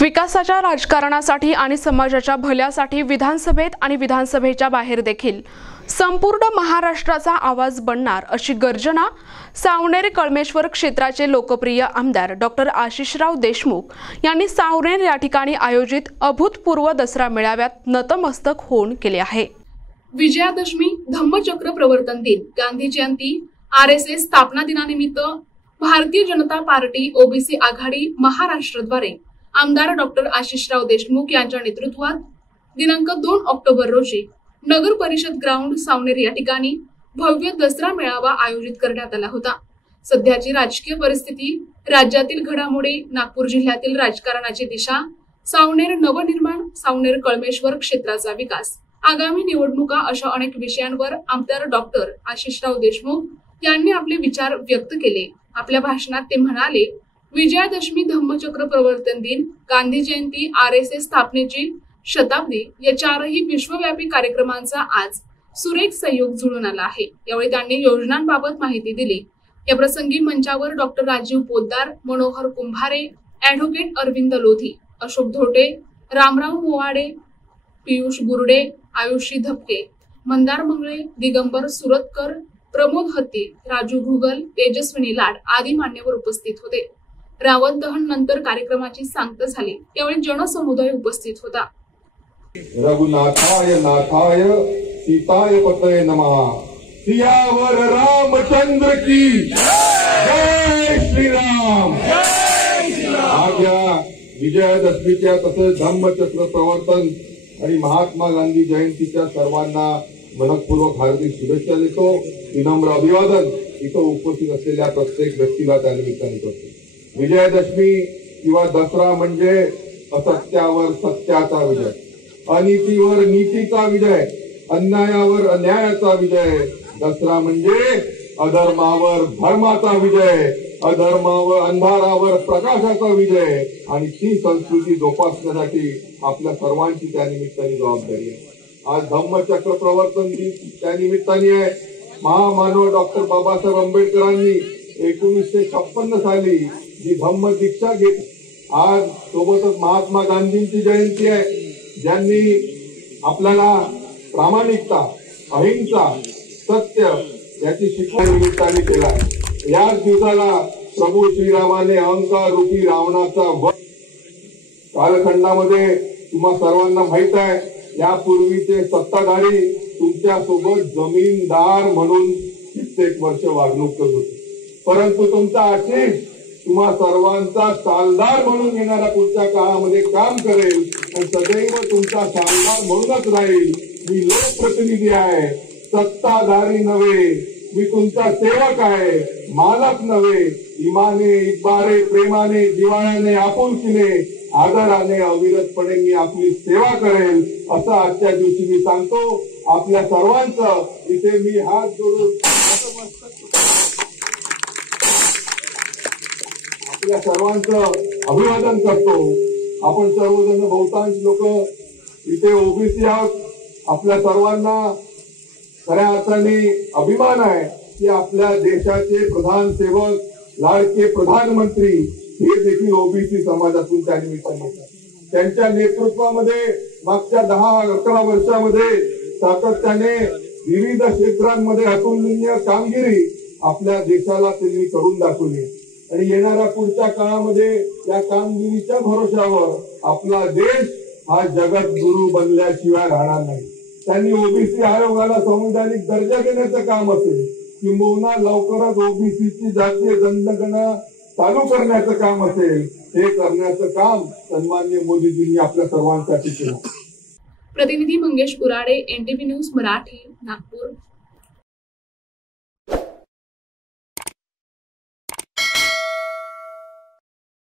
विकासाच्या राजकारणासाठी आणि समाजाच्या भल्यासाठी विधानसभेत आणि विधानसभेच्या बाहेर देखील संपूर्ण महाराष्ट्राचा आवाज बनणार अशी गर्जना सावनेर कळमेश्वर क्षेत्राचे लोकप्रिय आमदार डॉक्टर आशिषराव देशमुख यांनी सावनेर या ठिकाणी आयोजित अभूतपूर्व दसरा मेळाव्यात नतमस्तक होऊन केले आहे। विजयादशमी, धम्मचक्र प्रवर्तन दिन, गांधी जयंती, आरएसएस स्थापना दिनानिमित्त भारतीय जनता पार्टी ओबीसी आघाडी महाराष्ट्रद्वारे आमदार डॉक्टर आशिषराव देशमुख यांच्या नेतृत्वात दिनांक 2 ऑक्टोबर रोजी नगर परिषद ग्राउंड सावनेर या ठिकाणी भव्य दसरा मेळावा आयोजित करण्यात आला होता। सध्याची राजकीय परिस्थिती, राज्यातील घडामोडी, नागपूर जिल्ह्यातील राजकारणाची दिशा, सावनेर नवनिर्माण, सावनेर कळमेश्वर क्षेत्राचा विकास, आगामी निवडणुका अशा अनेक विषयांवर आमदार डॉक्टर आशिषराव देशमुख यांनी आपले विचार व्यक्त केले। आपल्या भाषणात ते म्हणाले, विजयादशमी, धम्मचक्र प्रवर्तन दिन, गांधी जयंती, आरएसएस स्थापनेची शताब्दी या चारही विश्वव्यापी कार्यक्रमांचा आज सुरेख सहयोग जुळून आला आहे। यावेळी त्यांनी योजनांबाबत माहिती दिली। या प्रसंगी मंचावर डॉक्टर राजीव पोद्दार, मनोहर कुंभारे, ॲडव्होकेट अरविंद लोधी, अशोक धोटे, रामराव मोवाडे, पियुष बुर्डे, आयुषी धपके, मंदार मंगळे, दिगंबर सुरतकर, प्रमोद हत्ती, राजू घुगल, तेजस्विनी लाड आदी मान्यवर उपस्थित होते। रावण दहन नंतर कार्यक्रमाची सांगता झाली। त्यावेळी जनसमुदाय उपस्थित होता। रघुनाथाय नाथाय सीताय पतये नमः। सियावर रामचंद्र की जय श्रीराम। आज्ञा विजयादशमीच्या तसेच धम्मचक्र प्रवर्तन आणि महात्मा गांधी जयंतीच्या सर्वांना मनपूर्वक हार्दिक शुभेच्छा देतो। विनम्र अभिवादन इथं उपस्थित असलेल्या प्रत्येक व्यक्तीला त्या निमित्ताने करतो। विजयादशमी किंवा दसरा म्हणजे असत्यावर सत्याचा विजय, अनितीवर नीतीचा विजय, अन्यायावर अन्यायाचा विजय। दसरा म्हणजे अधर्मावर धर्माचा विजय, अधर्मावर अंधारावर प्रकाशाचा विजय आणि ती संस्कृती जोपासण्यासाठी आपल्या सर्वांची त्या निमित्ताने जबाबदारी आहे। आज धम्मचक्र प्रवर्तन दिन त्या निमित्ताने आहे। महामानव डॉक्टर बाबासाहेब आंबेडकरांनी 1956 साली जी धम्म दीक्षा घेतली, आज सोबतच महात्मा गांधींची जयंती आहे, ज्यांनी आपल्याला प्रामाणिकता, अहिंसा, सत्य याची शिकवण निमित्ताने केला। याच दिवसाला प्रभू श्रीरामाने अहंकार रूपी रावणाचा वध कालखंडामध्ये तुम्हा सर्वांना माहित आहे, यापूर्वीचे सत्ताधारी तुमच्या सोबत जमीनदार म्हणून कित्येक वर्ष वागणूक करत होते, परंतु तुमचा आशिष तुम्हा सर्वांचा सालदार म्हणून येणाऱ्या पुढच्या काळामध्ये काम करेल आणि सदैव तुमचा सालदार म्हणूनच राहील। मी लोकप्रतिनिधी आहे, सत्ताधारी नव्हे, मी तुमचा सेवक आहे, मालक नव्हे। इमाने, इतबारे, प्रेमाने, जिव्हाळ्याने, आपुलकीने, आदराने, अविरतपणे मी आपली सेवा करेल असं आजच्या दिवशी मी सांगतो। आपल्या सर्वांचं इथे मी हात जोडून आपल्या सर्वांचं अभिवादन करतो। आपण सर्वजण बहुतांश लोक इथे ओबीसी आहोत। आपल्या सर्वांना खऱ्या अर्थाने अभिमान आहे की आपल्या देशाचे प्रधान सेवक, लाडके प्रधानमंत्री हे देखील ओबीसी समाजातून त्या निमित्ताने त्यांच्या नेतृत्वामध्ये मागच्या 10-11 वर्षामध्ये सातत्याने विविध क्षेत्रांमध्ये अतुलनीय कामगिरी आपल्या देशाला त्यांनी करून दाखवली आणि येणाऱ्या पुढच्या काळामध्ये या कामगिरीच्या भरोशावर आपला देश हा जगद्गुरू बनल्याशिवाय राहणार नाही। त्यांनी ओबीसी आयोगाला संवैधानिक दर्जा देण्याचं काम असेल, किंबहुना लवकरच ओबीसीची जातीय जनगणना चालू करण्याचं काम असेल, हे करण्याचं काम सन्माननीय मोदीजींनी आपल्या सर्वांसाठी केलं। प्रतिनिधी मंगेश कुराडे, NTV न्यूज मराठी, नागपूर।